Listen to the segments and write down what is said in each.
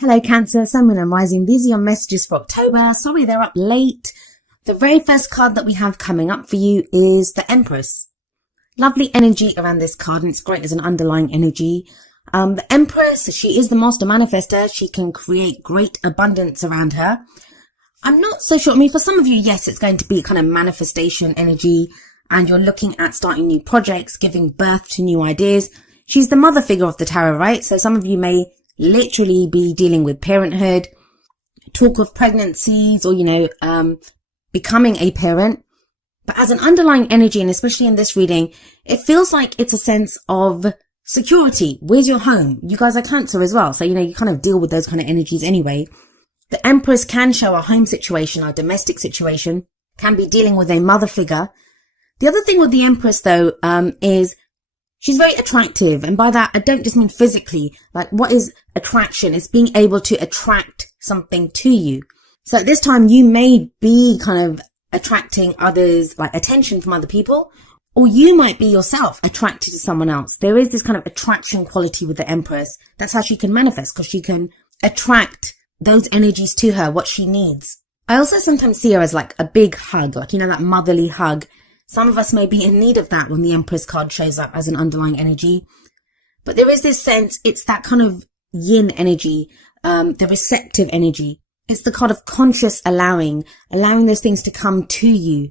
Hello Cancer, Sun, Moon and Rising. These are your messages for October. Sorry they're up late. The very first card that we have coming up for you is the Empress. Lovely energy around this card, and it's great as an underlying energy. The Empress, she is the master manifester. She can create great abundance around her. I'm not so sure. I mean, for some of you, yes, it's going to be kind of manifestation energy, and you're looking at starting new projects, giving birth to new ideas. She's the mother figure of the tarot, right? So some of you may literally be dealing with parenthood, talk of pregnancies, or, becoming a parent. But as an underlying energy, and especially in this reading, it feels like it's a sense of security. Where's your home? You guys are Cancer as well. So, you kind of deal with those kind of energies anyway. The Empress can show a home situation, a domestic situation, can be dealing with a mother figure. The other thing with the Empress, though, is she's very attractive. And by that, I don't just mean physically. Like, what is attraction? It's being able to attract something to you. So at this time, you may be kind of attracting others, like attention from other people, or you might be yourself attracted to someone else. There is this kind of attraction quality with the Empress. That's how she can manifest, because she can attract those energies to her, what she needs. I also sometimes see her as like a big hug, like, that motherly hug. Some of us may be in need of that when the Empress card shows up as an underlying energy. But there is this sense, it's that kind of yin energy, the receptive energy. It's the card of conscious allowing those things to come to you.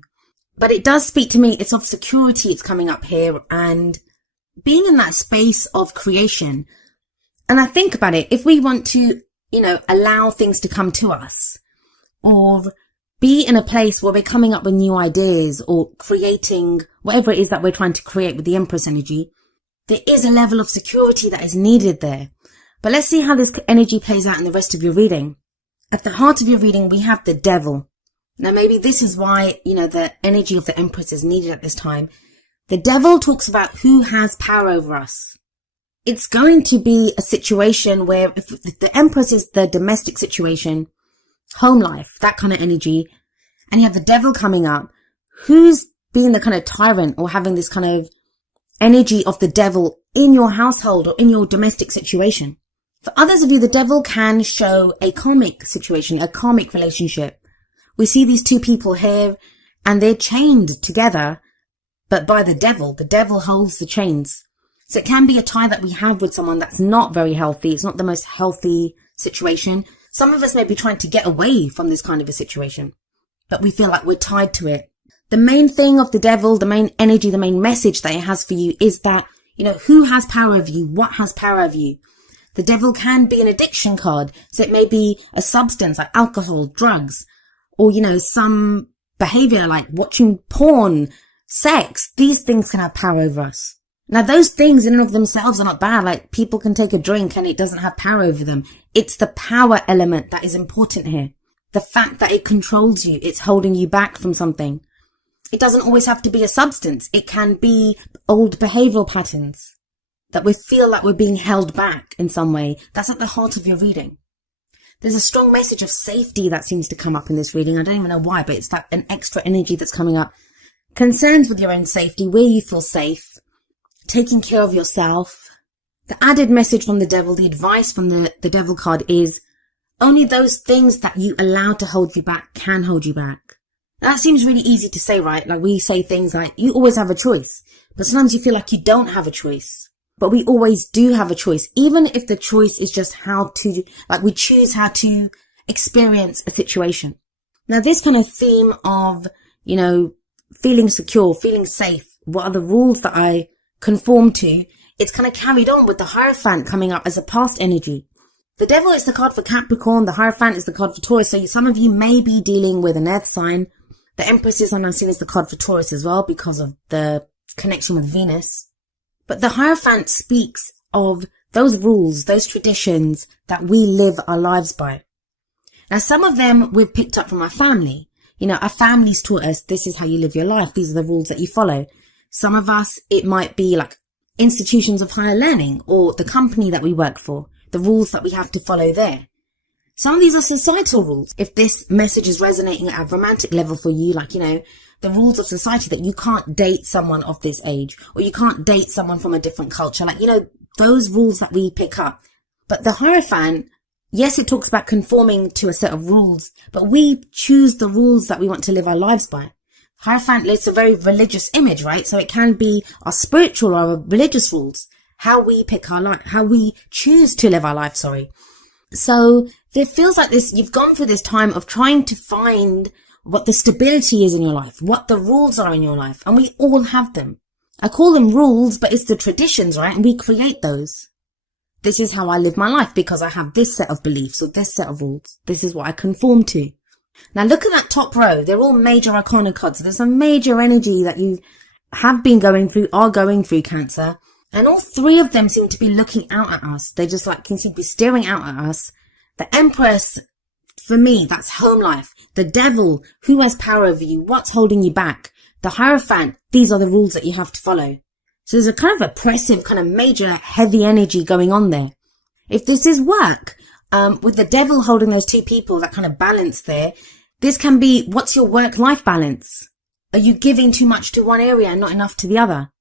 But it does speak to me, it's of security, it's coming up here, and being in that space of creation. And I think about it, if we want to, allow things to come to us, or be in a place where we're coming up with new ideas or creating whatever it is that we're trying to create with the Empress energy, there is a level of security that is needed there. But let's see how this energy plays out in the rest of your reading. At the heart of your reading, we have the Devil. Now, maybe this is why, the energy of the Empress is needed at this time. The Devil talks about who has power over us. It's going to be a situation where if the Empress is the domestic situation, home life, that kind of energy, and you have the Devil coming up, who's being the kind of tyrant or having this kind of energy of the Devil in your household or in your domestic situation? For others of you, the Devil can show a karmic situation, a karmic relationship. We see these two people here and they're chained together, but by the Devil holds the chains. So it can be a tie that we have with someone that's not very healthy. It's not the most healthy situation. Some of us may be trying to get away from this kind of a situation, but we feel like we're tied to it. The main thing of the Devil, the main energy, the main message that it has for you is that, who has power over you? What has power over you? The Devil can be an addiction card. So it may be a substance like alcohol, drugs, or, some behavior like watching porn, sex. These things can have power over us. Now, those things in and of themselves are not bad. Like, people can take a drink and it doesn't have power over them. It's the power element that is important here. The fact that it controls you, it's holding you back from something. It doesn't always have to be a substance. It can be old behavioral patterns that we feel like we're being held back in some way. That's at the heart of your reading. There's a strong message of safety that seems to come up in this reading. I don't even know why, but it's that an extra energy that's coming up. Concerns with your own safety, where you feel safe, taking care of yourself. The added message from the Devil, the advice from the Devil card is only those things that you allow to hold you back can hold you back. Now, that seems really easy to say, right? Like, we say things like, you always have a choice, but sometimes you feel like you don't have a choice. But we always do have a choice, even if the choice is just we choose how to experience a situation. Now, this kind of theme of, feeling secure, feeling safe, what are the rules that I conform to, it's kind of carried on with the Hierophant coming up as a past energy. The Devil is the card for Capricorn, the Hierophant is the card for Taurus, so some of you may be dealing with an earth sign. The Empress is, I'm seeing, as the card for Taurus as well because of the connection with Venus. But the Hierophant speaks of those rules, those traditions that we live our lives by. Now, some of them we've picked up from our family. Our families taught us, this is how you live your life, these are the rules that you follow. Some of us, it might be like institutions of higher learning or the company that we work for, the rules that we have to follow there. Some of these are societal rules. If this message is resonating at a romantic level for you, like, the rules of society that you can't date someone of this age, or you can't date someone from a different culture, like, those rules that we pick up. But the Hierophant Yes, it talks about conforming to a set of rules, but we choose the rules that we want to live our lives by. Hierophant is a very religious image, right? So it can be our spiritual or our religious rules, how we pick our life, how we choose to live our life, So it feels like this, you've gone through this time of trying to find what the stability is in your life, what the rules are in your life, and we all have them. I call them rules, but it's the traditions, right? And we create those. This is how I live my life because I have this set of beliefs or this set of rules. This is what I conform to. Now look at that top row. They're all major arcana cards. There's a major energy that you have been going through, are going through, Cancer. And all three of them seem to be looking out at us. They just can seem to be staring out at us. The Empress, for me, that's home life. The Devil, who has power over you? What's holding you back? The Hierophant, these are the rules that you have to follow. So there's a kind of oppressive, kind of major, heavy energy going on there. If this is work, with the Devil holding those two people, that kind of balance there, this can be, what's your work-life balance? Are you giving too much to one area and not enough to the other?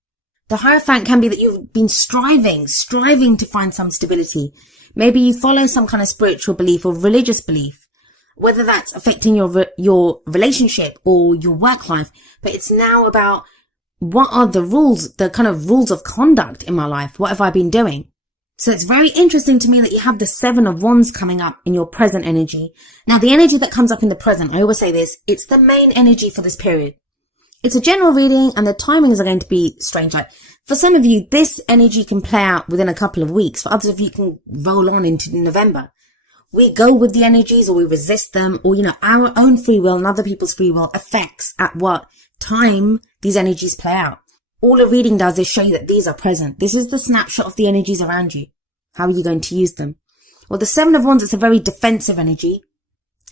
The Hierophant can be that you've been striving to find some stability. Maybe you follow some kind of spiritual belief or religious belief, whether that's affecting your relationship or your work life. But it's now about, what are the rules, the kind of rules of conduct in my life? What have I been doing? So it's very interesting to me that you have the Seven of Wands coming up in your present energy. Now, the energy that comes up in the present, I always say this, it's the main energy for this period. It's a general reading and the timings are going to be strange. Like for some of you, this energy can play out within a couple of weeks. For others of you, it can roll on into November. We go with the energies or we resist them, or, our own free will and other people's free will affects at what time these energies play out. All a reading does is show you that these are present. This is the snapshot of the energies around you. How are you going to use them? Well, the Seven of Wands, it's a very defensive energy.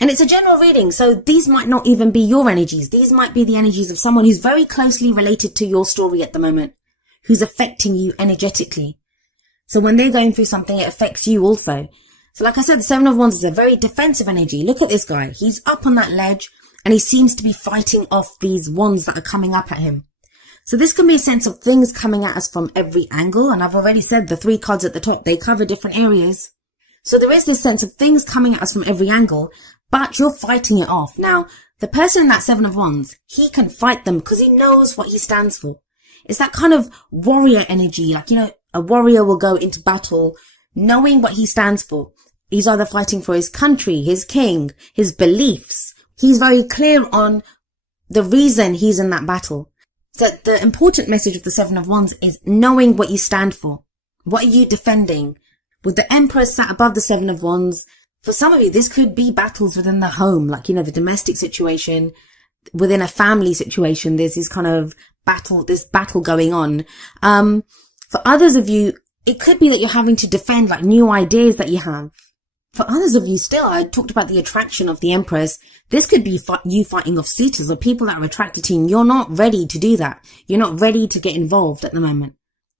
And it's a general reading, so these might not even be your energies. These might be the energies of someone who's very closely related to your story at the moment, who's affecting you energetically. So when they're going through something, it affects you also. So like I said, the Seven of Wands is a very defensive energy. Look at this guy. He's up on that ledge and he seems to be fighting off these wands that are coming up at him. So this can be a sense of things coming at us from every angle. And I've already said the three cards at the top, they cover different areas. So there is this sense of things coming at us from every angle, but you're fighting it off. Now, the person in that Seven of Wands, he can fight them because he knows what he stands for. It's that kind of warrior energy. Like, a warrior will go into battle knowing what he stands for. He's either fighting for his country, his king, his beliefs. He's very clear on the reason he's in that battle. So the important message of the Seven of Wands is knowing what you stand for. What are you defending? With the Empress sat above the Seven of Wands, for some of you, this could be battles within the home, like, the domestic situation, within a family situation. There's this kind of battle going on. For others of you, it could be that you're having to defend like new ideas that you have. For others of you still, I talked about the attraction of the Empress. This could be you fighting off suitors or people that are attracted to you, and you're not ready to do that. You're not ready to get involved at the moment.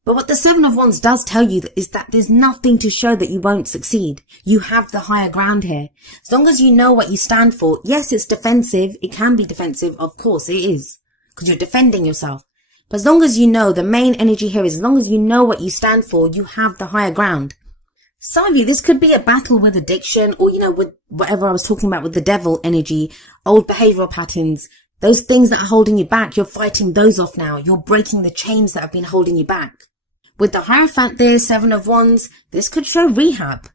But what the Seven of Wands does tell you is that there's nothing to show that you won't succeed. You have the higher ground here. As long as you know what you stand for, yes, it's defensive. It can be defensive. Of course it is, because you're defending yourself. But as long as you know, the main energy here is as long as you know what you stand for, you have the higher ground. Some of you, this could be a battle with addiction or, with whatever I was talking about with the Devil energy, old behavioral patterns, those things that are holding you back. You're fighting those off now. You're breaking the chains that have been holding you back. With the Hierophant there, Seven of Wands, this could show rehab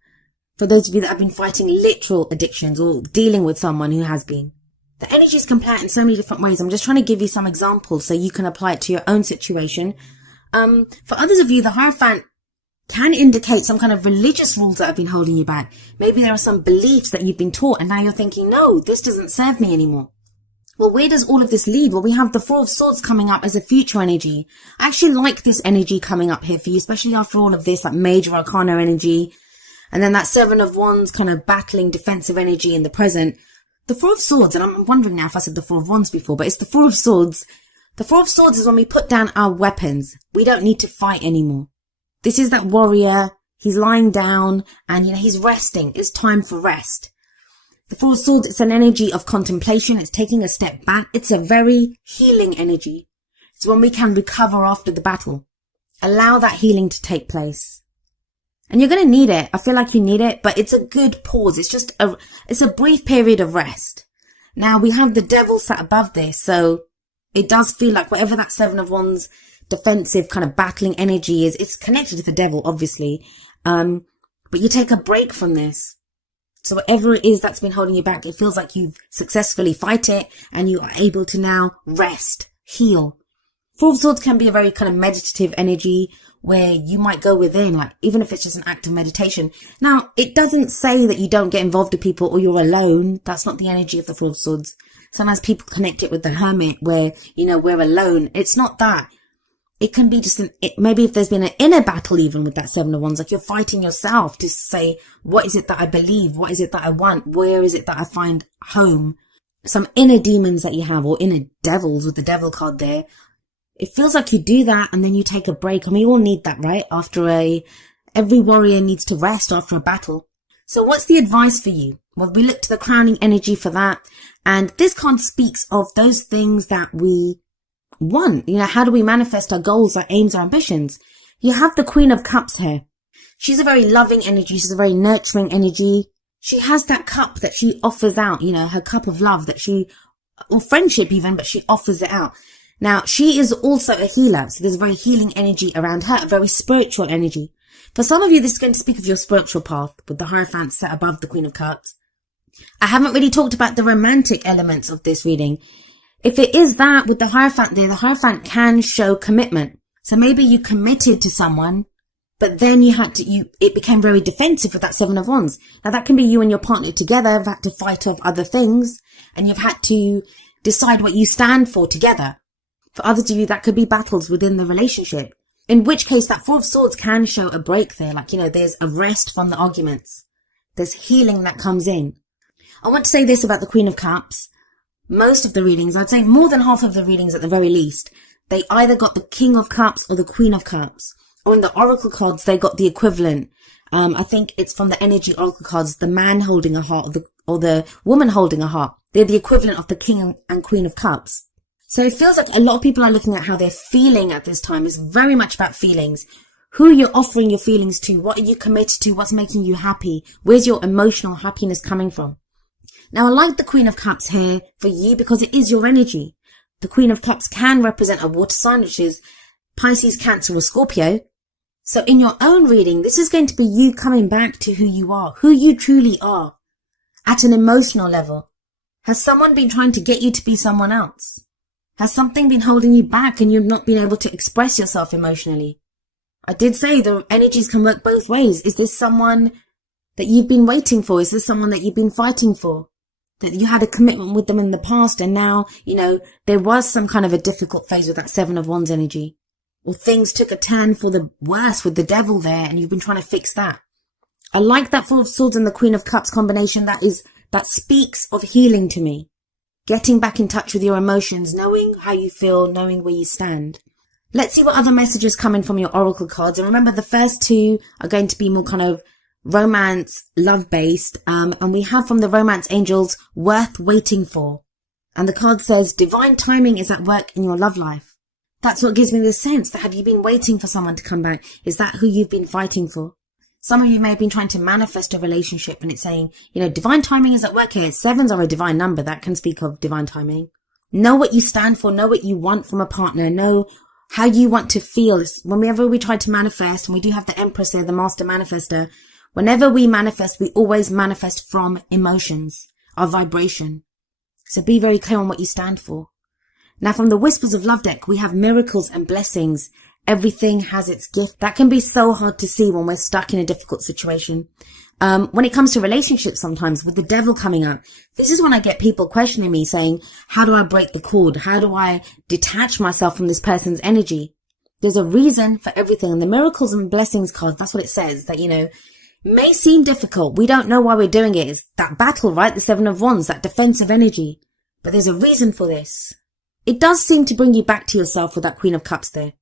for those of you that have been fighting literal addictions or dealing with someone who has been. The energies can play out in so many different ways. I'm just trying to give you some examples so you can apply it to your own situation. For others of you, the Hierophant can indicate some kind of religious rules that have been holding you back. Maybe there are some beliefs that you've been taught and now you're thinking, no, this doesn't serve me anymore. Well, where does all of this lead? Well, we have the Four of Swords coming up as a future energy. I actually like this energy coming up here for you, especially after all of this, like major arcana energy. And then that Seven of Wands kind of battling defensive energy in the present. The Four of Swords, and I'm wondering now if I said the Four of Wands before, but it's the Four of Swords. The Four of Swords is when we put down our weapons. We don't need to fight anymore. This is that warrior. He's lying down and, he's resting. It's time for rest. The Four of Swords, it's an energy of contemplation. It's taking a step back. It's a very healing energy. It's when we can recover after the battle. Allow that healing to take place. And you're going to need it. I feel like you need it, but it's a good pause. It's a brief period of rest. Now we have the Devil sat above this, so it does feel like whatever that Seven of Wands defensive kind of battling energy is, it's connected to the Devil, obviously. But you take a break from this. So whatever it is that's been holding you back, it feels like you've successfully fight it and you are able to now rest, heal. Four of Swords can be a very kind of meditative energy where you might go within, like even if it's just an act of meditation. Now, it doesn't say that you don't get involved with people or you're alone. That's not the energy of the Four of Swords. Sometimes people connect it with the Hermit where, we're alone. It's not that. It can be just maybe if there's been an inner battle even with that Seven of Wands, like you're fighting yourself to say, what is it that I believe? What is it that I want? Where is it that I find home? Some inner demons that you have, or inner devils with the Devil card there. It feels like you do that and then you take a break. And we all need that, right? Every warrior needs to rest after a battle. So what's the advice for you? Well, we look to the crowning energy for that. And this card speaks of those things that we want. How do we manifest our goals, our aims, our ambitions? You have the Queen of Cups here. She's a very loving energy. She's a very nurturing energy. She has that cup that she offers out, her cup of love or friendship even, but she offers it out. Now, she is also a healer, so there's a very healing energy around her, a very spiritual energy. For some of you, this is going to speak of your spiritual path, with the Hierophant set above the Queen of Cups. I haven't really talked about the romantic elements of this reading. If it is that, with the Hierophant there, the Hierophant can show commitment. So maybe you committed to someone, but then it became very defensive with that Seven of Wands. Now, that can be you and your partner together have had to fight off other things, and you've had to decide what you stand for together. For others of you, that could be battles within the relationship. In which case, that Four of Swords can show a break there. Like, there's a rest from the arguments. There's healing that comes in. I want to say this about the Queen of Cups. Most of the readings, I'd say more than half of the readings at the very least, they either got the King of Cups or the Queen of Cups. Or in the Oracle cards, they got the equivalent. I think it's from the Energy Oracle cards, the man holding a heart or the woman holding a heart. They're the equivalent of the King and Queen of Cups. So it feels like a lot of people are looking at how they're feeling at this time. It's very much about feelings. Who you're offering your feelings to. What are you committed to? What's making you happy? Where's your emotional happiness coming from? Now, I like the Queen of Cups here for you because it is your energy. The Queen of Cups can represent a water sign, which is Pisces, Cancer, or Scorpio. So in your own reading, this is going to be you coming back to who you are, who you truly are at an emotional level. Has someone been trying to get you to be someone else? Has something been holding you back and you've not been able to express yourself emotionally? I did say the energies can work both ways. Is this someone that you've been waiting for? Is this someone that you've been fighting for? That you had a commitment with them in the past and now, there was some kind of a difficult phase with that Seven of Wands energy. Or things took a turn for the worse with the Devil there and you've been trying to fix that. I like that Four of Swords and the Queen of Cups combination. That speaks of healing to me. Getting back in touch with your emotions, knowing how you feel, knowing where you stand. Let's see what other messages come in from your Oracle cards. And remember, the first two are going to be more kind of romance, love-based. And we have from the Romance Angels, Worth Waiting For. And the card says, divine timing is at work in your love life. That's what gives me the sense that have you been waiting for someone to come back? Is that who you've been fighting for? Some of you may have been trying to manifest a relationship and it's saying, divine timing is at work here. Sevens are a divine number that can speak of divine timing. Know what you stand for. Know what you want from a partner. Know how you want to feel. Whenever we try to manifest, and we do have the Empress there, the Master Manifester, whenever we manifest, we always manifest from emotions, our vibration. So be very clear on what you stand for. Now from the Whispers of Love deck, we have miracles and blessings. Everything has its gift. That can be so hard to see when we're stuck in a difficult situation. When it comes to relationships sometimes, with the Devil coming up, this is when I get people questioning me saying, how do I break the cord? How do I detach myself from this person's energy? There's a reason for everything. And the Miracles and Blessings card, that's what it says, that, may seem difficult. We don't know why we're doing it. It's that battle, right? The Seven of Wands, that defensive energy. But there's a reason for this. It does seem to bring you back to yourself with that Queen of Cups there.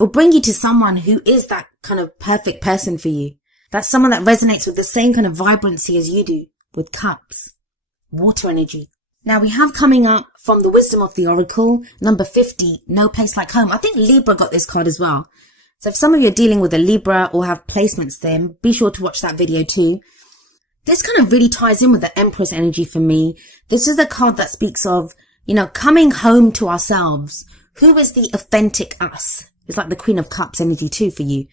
Or bring you to someone who is that kind of perfect person for you. That's someone that resonates with the same kind of vibrancy as you do, with cups, water energy. Now we have coming up from the Wisdom of the Oracle, number 50, No Place Like Home. I think Libra got this card as well. So if some of you are dealing with a Libra or have placements there, be sure to watch that video too. This kind of really ties in with the Empress energy for me. This is a card that speaks of, coming home to ourselves. Who is the authentic us? It's like the Queen of Cups energy too for you.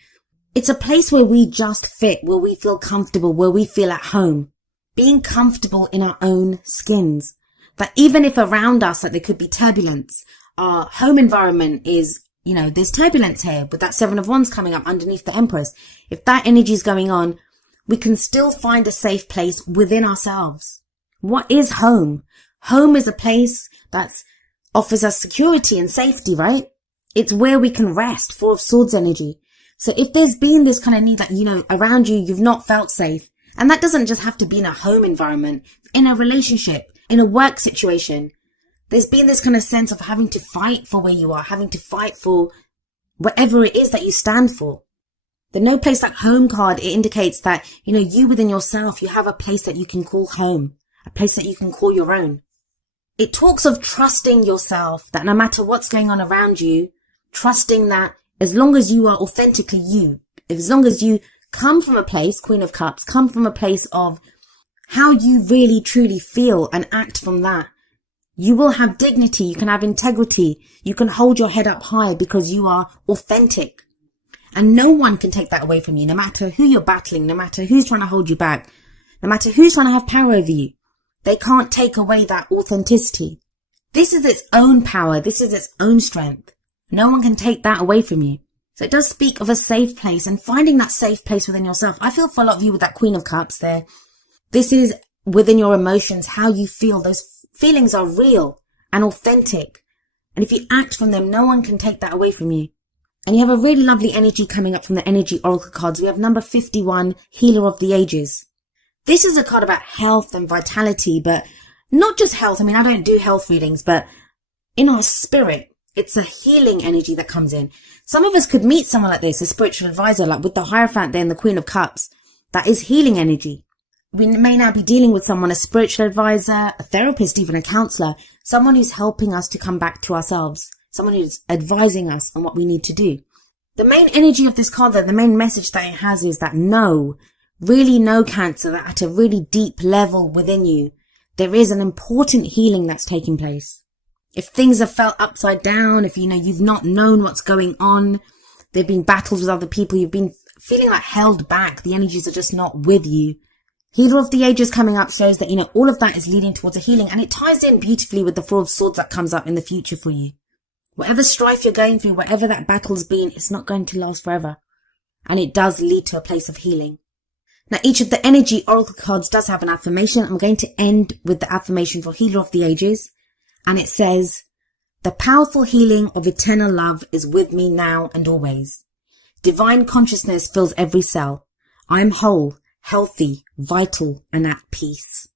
It's a place where we just fit, where we feel comfortable, where we feel at home. Being comfortable in our own skins. That even if around us, like there could be turbulence, our home environment is, there's turbulence here with that Seven of Wands coming up underneath the Empress. If that energy is going on, we can still find a safe place within ourselves. What is home? Home is a place that offers us security and safety, right? It's where we can rest, Four of Swords energy. So if there's been this kind of need that, around you, you've not felt safe. And that doesn't just have to be in a home environment, in a relationship, in a work situation. There's been this kind of sense of having to fight for where you are, having to fight for whatever it is that you stand for. The No Place Like Home card, it indicates that, you within yourself, you have a place that you can call home, a place that you can call your own. It talks of trusting yourself, that no matter what's going on around you, trusting that as long as you are authentically you, as long as you come from a place, Queen of Cups, come from a place of how you really truly feel and act from that, you will have dignity, you can have integrity, you can hold your head up high because you are authentic. And no one can take that away from you, no matter who you're battling, no matter who's trying to hold you back, no matter who's trying to have power over you. They can't take away that authenticity. This is its own power, this is its own strength. No one can take that away from you. So it does speak of a safe place and finding that safe place within yourself. I feel for a lot of you with that Queen of Cups there. This is within your emotions, how you feel. Those feelings are real and authentic. And if you act from them, no one can take that away from you. And you have a really lovely energy coming up from the Energy Oracle cards. We have number 51, Healer of the Ages. This is a card about health and vitality, but not just health. I don't do health readings, but in our spirit, it's a healing energy that comes in. Some of us could meet someone like this, a spiritual advisor, like with the Hierophant there and the Queen of Cups. That is healing energy. We may now be dealing with someone, a spiritual advisor, a therapist, even a counselor, someone who's helping us to come back to ourselves, someone who's advising us on what we need to do. The main energy of this card, though, the main message that it has is that really know, Cancer, that at a really deep level within you, there is an important healing that's taking place. If things have felt upside down, if you've not known what's going on, there've been battles with other people, you've been feeling like held back, the energies are just not with you. Healer of the Ages coming up shows that, all of that is leading towards a healing, and it ties in beautifully with the Four of Swords that comes up in the future for you. Whatever strife you're going through, whatever that battle's been, it's not going to last forever. And it does lead to a place of healing. Now, each of the Energy Oracle cards does have an affirmation. I'm going to end with the affirmation for Healer of the Ages. And it says, the powerful healing of eternal love is with me now and always. Divine consciousness fills every cell. I am whole, healthy, vital, and at peace.